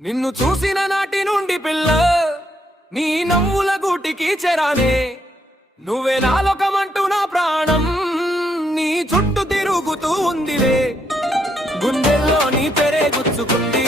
నిన్ను చూసిన నాటి నుండి పిల్ల నీ నవ్వుల గూటికి చెరానే నువ్వే నాలోకమంటూ నా ప్రాణం నీ చుట్టూ తిరుగుతూ ఉందిలే గుండెల్లో నీ తెరే గుచ్చుకుంది